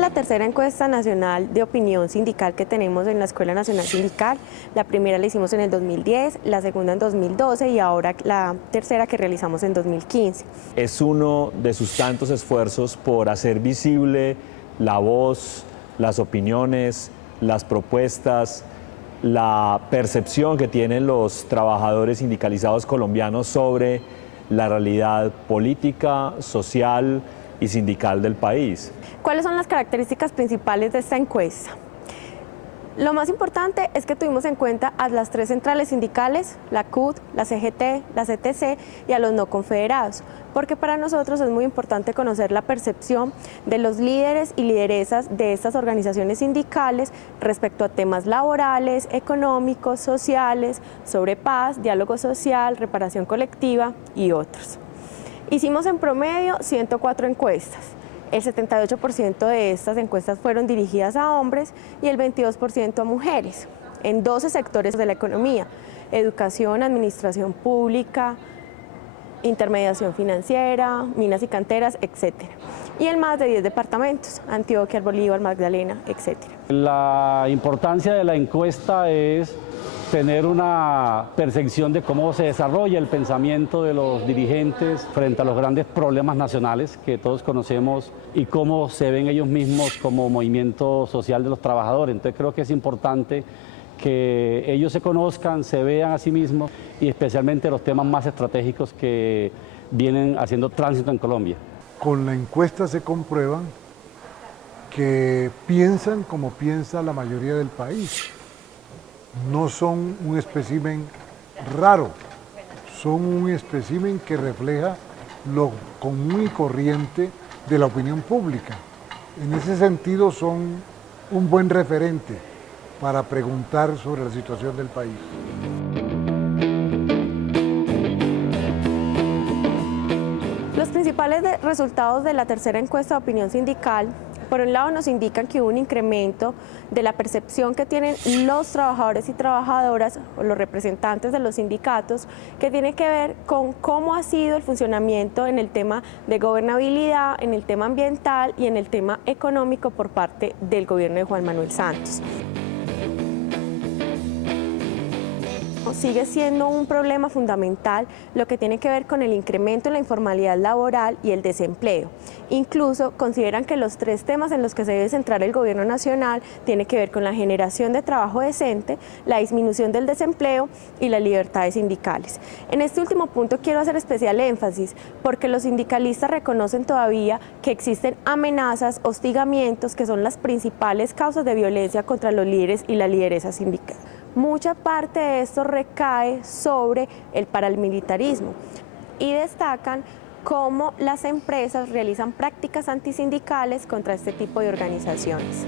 es la tercera encuesta nacional de opinión sindical que tenemos en la Escuela Nacional Sindical. La primera la hicimos en el 2010, la segunda en 2012 y ahora la tercera que realizamos en 2015. Es uno de sus tantos esfuerzos por hacer visible la voz, las opiniones, las propuestas, la percepción que tienen los trabajadores sindicalizados colombianos sobre la realidad política, social y sindical del país. ¿Cuáles son las características principales de esta encuesta? Lo más importante es que tuvimos en cuenta a las tres centrales sindicales, la CUT, la CGT, la CTC y a los no confederados, porque para nosotros es muy importante conocer la percepción de los líderes y lideresas de estas organizaciones sindicales respecto a temas laborales, económicos, sociales, sobre paz, diálogo social, reparación colectiva y otros. Hicimos en promedio 104 encuestas. El 78% de estas encuestas fueron dirigidas a hombres y el 22% a mujeres, en 12 sectores de la economía: educación, administración pública, intermediación financiera, minas y canteras, etc. Y en más de 10 departamentos: Antioquia, Bolívar, Magdalena, etc. La importancia de la encuesta es tener una percepción de cómo se desarrolla el pensamiento de los dirigentes frente a los grandes problemas nacionales que todos conocemos y cómo se ven ellos mismos como movimiento social de los trabajadores. Entonces creo que es importante que ellos se conozcan, se vean a sí mismos y especialmente los temas más estratégicos que vienen haciendo tránsito en Colombia. Con la encuesta se comprueban que piensan como piensa la mayoría del país. No son un espécimen raro, son un espécimen que refleja lo común y corriente de la opinión pública. En ese sentido son un buen referente para preguntar sobre la situación del país. Los principales resultados de la tercera encuesta de opinión sindical, por un lado, nos indican que hubo un incremento de la percepción que tienen los trabajadores y trabajadoras o los representantes de los sindicatos, que tiene que ver con cómo ha sido el funcionamiento en el tema de gobernabilidad, en el tema ambiental y en el tema económico por parte del gobierno de Juan Manuel Santos. Sigue siendo un problema fundamental lo que tiene que ver con el incremento en la informalidad laboral y el desempleo. Incluso consideran que los tres temas en los que se debe centrar el gobierno nacional tienen que ver con la generación de trabajo decente, la disminución del desempleo y las libertades sindicales. En este último punto quiero hacer especial énfasis porque los sindicalistas reconocen todavía que existen amenazas, hostigamientos que son las principales causas de violencia contra los líderes y las lideresas sindicales. Mucha parte de esto recae sobre el paramilitarismo y destacan cómo las empresas realizan prácticas antisindicales contra este tipo de organizaciones.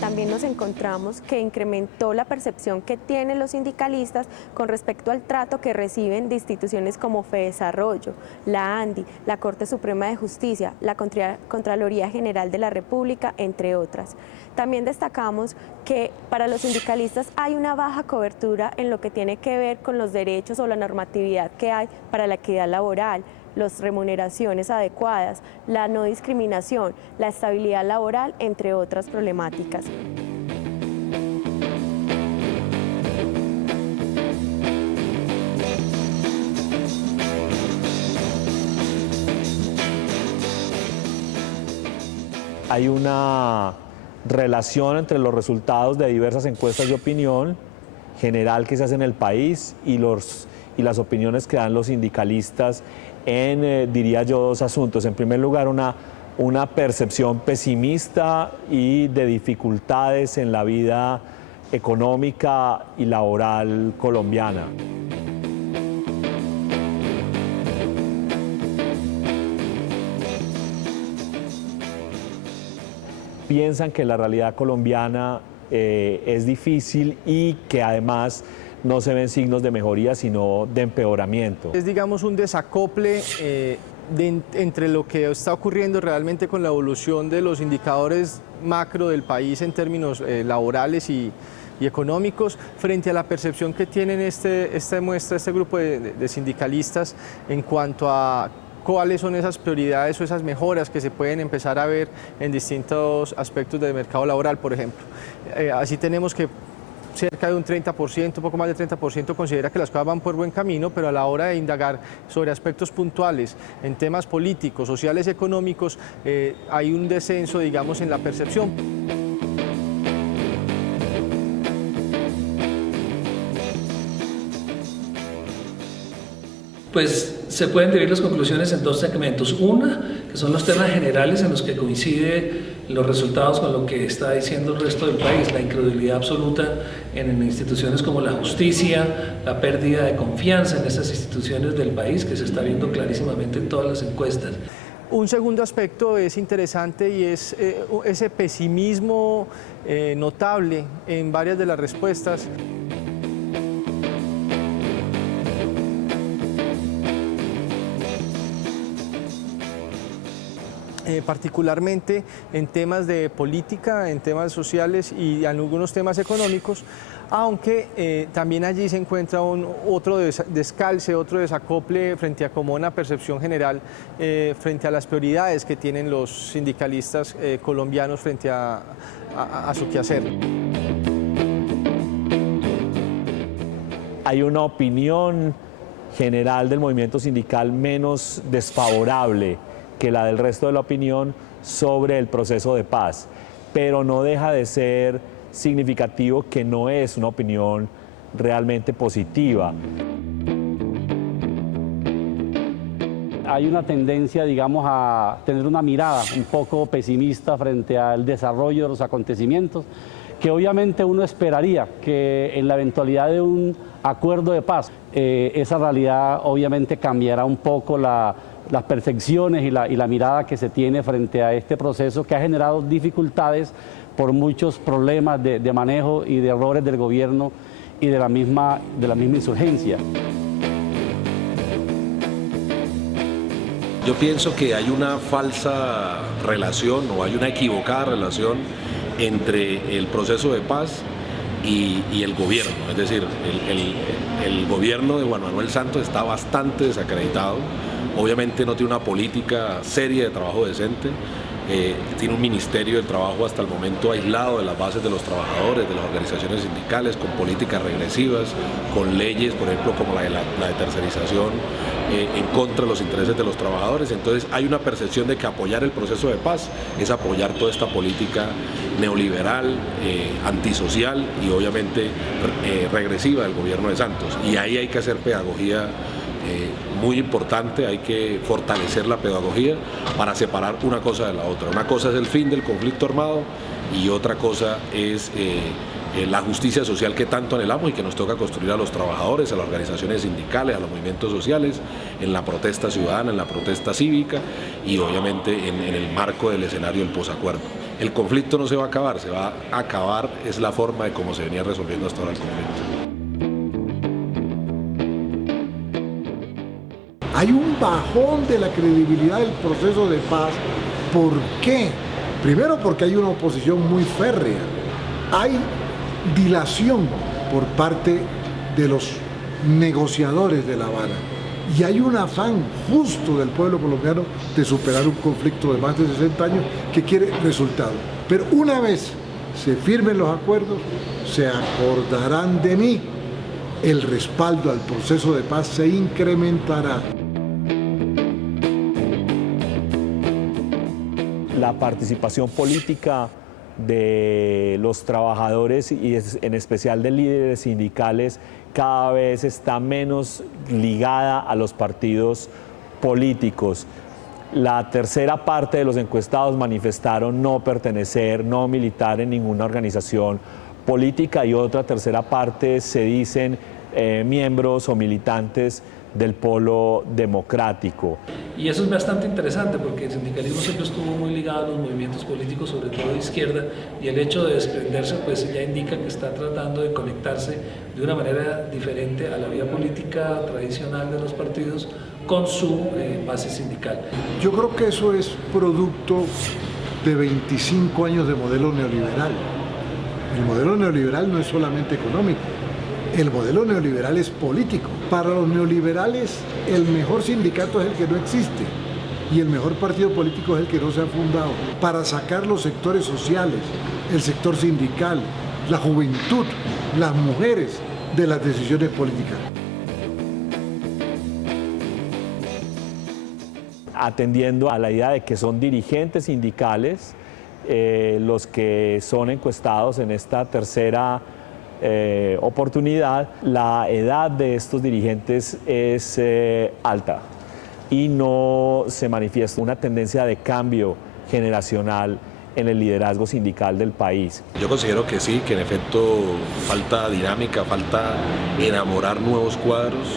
También nos encontramos que incrementó la percepción que tienen los sindicalistas con respecto al trato que reciben de instituciones como FEDesarrollo, la ANDI, la Corte Suprema de Justicia, la Contraloría General de la República, entre otras. También destacamos que para los sindicalistas hay una baja cobertura en lo que tiene que ver con los derechos o la normatividad que hay para la equidad laboral, las remuneraciones adecuadas, la no discriminación, la estabilidad laboral, entre otras problemáticas. Hay una relación entre los resultados de diversas encuestas de opinión general que se hacen en el país y las opiniones que dan los sindicalistas en, diría yo, dos asuntos. En primer lugar, una percepción pesimista y de dificultades en la vida económica y laboral colombiana. Piensan que la realidad colombiana es difícil y que además no se ven signos de mejoría, sino de empeoramiento. Es, digamos, un desacople entre lo que está ocurriendo realmente con la evolución de los indicadores macro del país en términos laborales y económicos frente a la percepción que tienen este grupo de sindicalistas en cuanto a cuáles son esas prioridades o esas mejoras que se pueden empezar a ver en distintos aspectos del mercado laboral, por ejemplo. Así tenemos que cerca de un 30%, un poco más del 30% considera que las cosas van por buen camino, pero a la hora de indagar sobre aspectos puntuales en temas políticos, sociales, económicos, hay un descenso, digamos, en la percepción. Pues se pueden dividir las conclusiones en dos segmentos. Una, que son los temas generales en los que coincide los resultados con lo que está diciendo el resto del país, la incredulidad absoluta en instituciones como la justicia, la pérdida de confianza en esas instituciones del país, que se está viendo clarísimamente en todas las encuestas. Un segundo aspecto es interesante y es ese pesimismo notable en varias de las respuestas. Particularmente en temas de política, en temas sociales y en algunos temas económicos, aunque también allí se encuentra otro descalce, otro desacople frente a como una percepción general frente a las prioridades que tienen los sindicalistas colombianos frente a su quehacer. Hay una opinión general del movimiento sindical menos desfavorable que la del resto de la opinión sobre el proceso de paz, pero no deja de ser significativo que no es una opinión realmente positiva. Hay una tendencia, digamos, a tener una mirada un poco pesimista frente al desarrollo de los acontecimientos, que obviamente uno esperaría que en la eventualidad de un acuerdo de paz, esa realidad obviamente cambiará un poco las percepciones y la mirada que se tiene frente a este proceso que ha generado dificultades por muchos problemas de manejo y de errores del gobierno y de la misma insurgencia. Yo pienso que hay una falsa relación o hay una equivocada relación entre el proceso de paz y el gobierno. Es decir, el gobierno de Juan Manuel Santos está bastante desacreditado. Obviamente no tiene una política seria de trabajo decente, tiene un ministerio de trabajo hasta el momento aislado de las bases de los trabajadores, de las organizaciones sindicales, con políticas regresivas, con leyes, por ejemplo, como la de tercerización en contra de los intereses de los trabajadores. Entonces hay una percepción de que apoyar el proceso de paz es apoyar toda esta política neoliberal, antisocial y obviamente regresiva del gobierno de Santos. Y ahí hay que hacer pedagogía muy importante, hay que fortalecer la pedagogía para separar una cosa de la otra. Una cosa es el fin del conflicto armado y otra cosa es la justicia social que tanto anhelamos y que nos toca construir a los trabajadores, a las organizaciones sindicales, a los movimientos sociales, en la protesta ciudadana, en la protesta cívica y obviamente en el marco del escenario del posacuerdo. El conflicto no se va a acabar, se va a acabar, es la forma de cómo se venía resolviendo hasta ahora el conflicto. Hay un bajón de la credibilidad del proceso de paz. ¿Por qué? Primero porque hay una oposición muy férrea. Hay dilación por parte de los negociadores de La Habana. Y hay un afán justo del pueblo colombiano de superar un conflicto de más de 60 años que quiere resultados. Pero una vez se firmen los acuerdos, se acordarán de mí. El respaldo al proceso de paz se incrementará. La participación política de los trabajadores y en especial de líderes sindicales cada vez está menos ligada a los partidos políticos. La tercera parte de los encuestados manifestaron no pertenecer, no militar en ninguna organización política y otra tercera parte se dicen miembros o militantes del polo democrático. Y eso es bastante interesante porque el sindicalismo siempre estuvo muy ligado a los movimientos políticos, sobre todo de izquierda, y el hecho de desprenderse pues ya indica que está tratando de conectarse de una manera diferente a la vía política tradicional de los partidos con su base sindical. Yo creo que eso es producto de 25 años de modelo neoliberal. El modelo neoliberal no es solamente económico, El modelo neoliberal es político. Para los neoliberales, el mejor sindicato es el que no existe y el mejor partido político es el que no se ha fundado. Para sacar los sectores sociales, el sector sindical, la juventud, las mujeres de las decisiones políticas. Atendiendo a la idea de que son dirigentes sindicales los que son encuestados en esta tercera oportunidad, la edad de estos dirigentes es alta y no se manifiesta una tendencia de cambio generacional en el liderazgo sindical del país. Yo considero que sí, que en efecto falta dinámica, falta enamorar nuevos cuadros.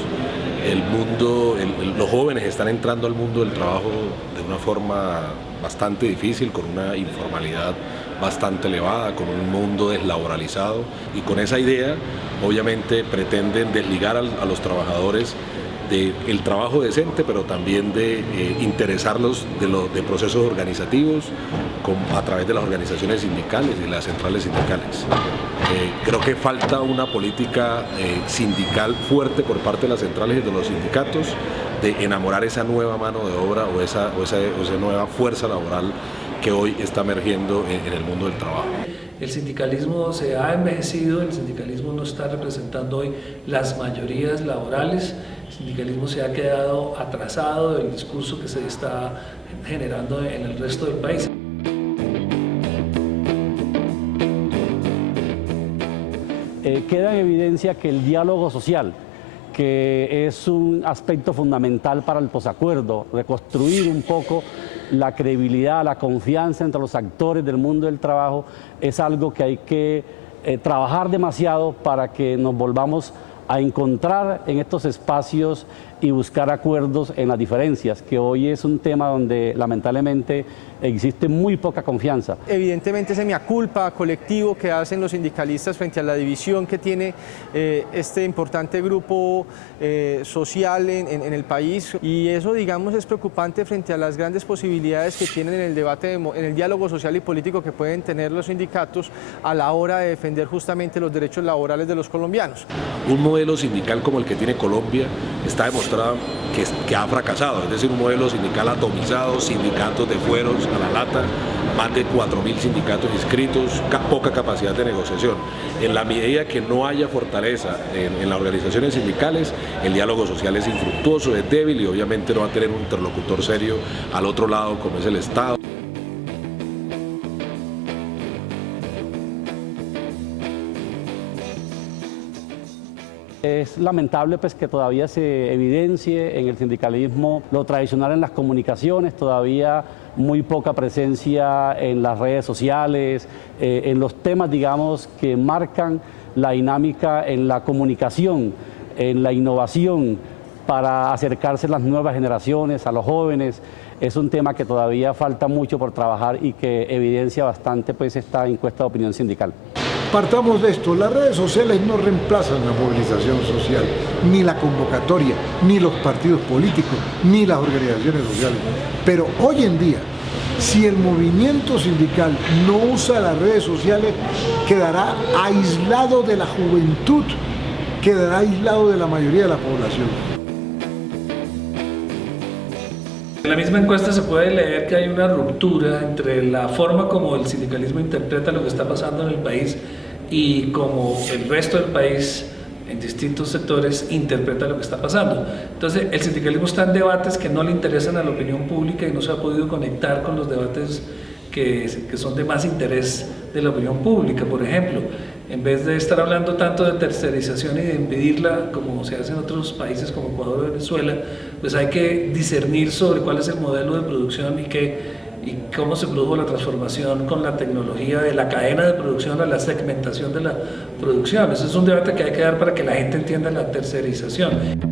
Los jóvenes están entrando al mundo del trabajo de una forma bastante difícil, con una informalidad bastante elevada, con un mundo deslaboralizado, y con esa idea obviamente pretenden desligar a los trabajadores del trabajo decente, pero también de interesarlos de procesos organizativos a través de las organizaciones sindicales y las centrales sindicales. Creo que falta una política sindical fuerte por parte de las centrales y de los sindicatos de enamorar esa nueva mano de obra o esa nueva fuerza laboral que hoy está emergiendo en el mundo del trabajo. El sindicalismo se ha envejecido, el sindicalismo no está representando hoy las mayorías laborales, el sindicalismo se ha quedado atrasado del discurso que se está generando en el resto del país. Queda en evidencia que el diálogo social, que es un aspecto fundamental para el posacuerdo, reconstruir un poco la credibilidad, la confianza entre los actores del mundo del trabajo, es algo que hay que trabajar demasiado para que nos volvamos a encontrar en estos espacios y buscar acuerdos en las diferencias, que hoy es un tema donde lamentablemente existe muy poca confianza. Evidentemente ese mea culpa colectivo que hacen los sindicalistas frente a la división que tiene este importante grupo social en el país, y eso, digamos, es preocupante frente a las grandes posibilidades que tienen en el debate, en el diálogo social y político que pueden tener los sindicatos a la hora de defender justamente los derechos laborales de los colombianos. Un modelo sindical como el que tiene Colombia está demostrado que ha fracasado, es decir, un modelo sindical atomizado, sindicatos de fueros a la lata, más de 4.000 sindicatos inscritos, poca capacidad de negociación. En la medida que no haya fortaleza en las organizaciones sindicales, el diálogo social es infructuoso, es débil y obviamente no va a tener un interlocutor serio al otro lado como es el Estado. Es lamentable pues, que todavía se evidencie en el sindicalismo lo tradicional en las comunicaciones, todavía muy poca presencia en las redes sociales, en los temas, digamos, que marcan la dinámica en la comunicación, en la innovación, para acercarse a las nuevas generaciones, a los jóvenes. Es un tema que todavía falta mucho por trabajar y que evidencia bastante pues, esta encuesta de opinión sindical. Partamos de esto, las redes sociales no reemplazan la movilización social, ni la convocatoria, ni los partidos políticos, ni las organizaciones sociales. Pero hoy en día, si el movimiento sindical no usa las redes sociales, quedará aislado de la juventud, quedará aislado de la mayoría de la población. En la misma encuesta se puede leer que hay una ruptura entre la forma como el sindicalismo interpreta lo que está pasando en el país y como el resto del país en distintos sectores interpreta lo que está pasando. Entonces el sindicalismo está en debates que no le interesan a la opinión pública y no se ha podido conectar con los debates que son de más interés de la opinión pública. Por ejemplo, en vez de estar hablando tanto de tercerización y de impedirla, como se hace en otros países como Ecuador o Venezuela, pues hay que discernir sobre cuál es el modelo de producción y cómo se produjo la transformación con la tecnología de la cadena de producción a la segmentación de la producción. Ese es un debate que hay que dar para que la gente entienda la tercerización.